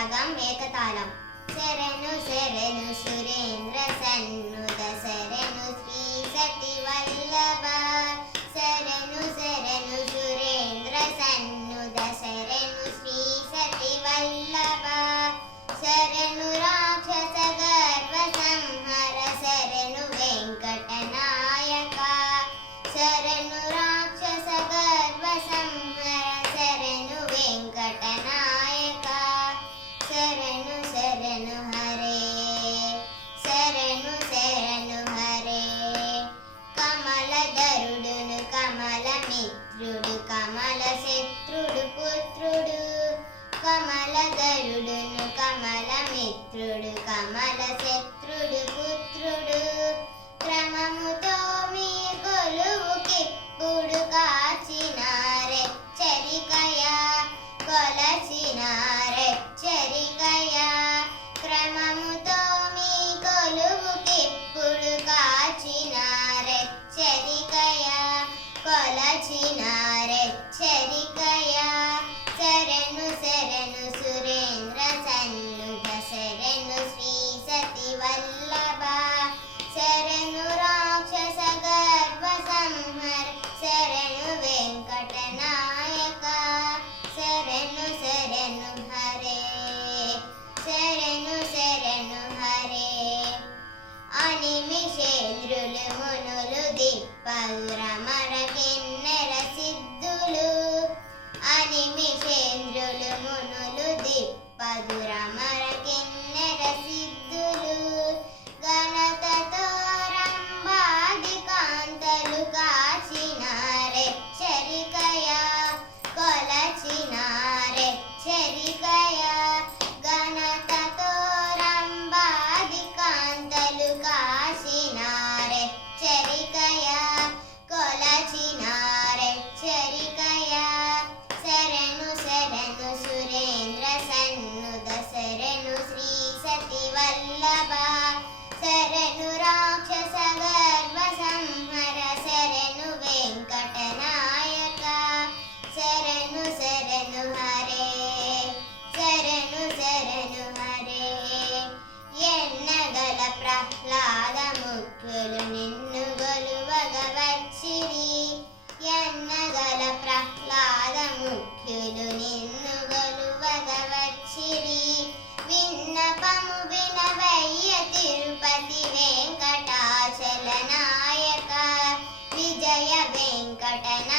రాగం ఏకతాళం. శరణు శరణు సురేంద్ర సన్నుత శరణు శ్రీ సతి వల్లభ. శరణు శరణు సురేంద్ర సన్నుత శరణు శ్రీ సతి వల్లభ. శరణు రాక్షస గర్వ సంహర శరణు వెంకటనాయక. శరణు రాక్షస గర్వ సంహర శరణు వెంకటనాయక. శరణు శరణు హరే శరణు శరణు హరే. కమలధరుడును కమల మిత్రుడు కమల శత్రుడు పుత్రుడు. కమలధరుడును కమల మిత్రుడు కమల శత్రుడు పుత్రుడు. క్రమముతో మీ కొలువుకిప్పుడు కాచినారెచ్చరికయా కొలచినారెచ్చరికయా. క్రమముతో మీ కొలువుకిప్పుడు కాచినారెచ్చరికయా కొలచినారెచ్చరికయా. శరణు శరణు సురేంద్ర సన్నుత శరణు శ్రీ సతి వల్లభ. శరణు రాక్షస గర్వ సంహర శరణు వెంకటనాయక. శరణు శరణు హరే శరణు శరణు హరే. అనిమిషేంద్రులు మునులు దిప్పలు రమర కిన్నెర సిద్ధులు. అనిమిషేంద్రులు మునులు దిప్పదు రమర కిన్నెర సిద్ధులు. ఘనతతో రంభాది కాంతలు కాచినారెచ్చరికయా కొలచినారెచ్చరికయా. ఘనతతో రంభాది కాంతలు కాచినారెచ్చరికయా కొలచినారెచ్చరికయా. శరణు శరణు సురేంద్ర సన్నుత శరణు శ్రీ సతి వల్లభ. శరణు రాక్షస గర్వ సంహర శరణు వెంకటనాయక. శరణు శరణు హరే శరణు శరణు హరే. ఎన్నగల ప్రహ్లాద ముఖ్యులు నిన్ను గొలువగ వచ్చిరి. ఎన్నగల ప్రహ్లాద ముఖ్యులు నిన్ను గొలువగ వచ్చిరి. విన్నపము వినవయ్య తిరుపతి వెంకటాచల నాయక. విజయ వెంకటనాయక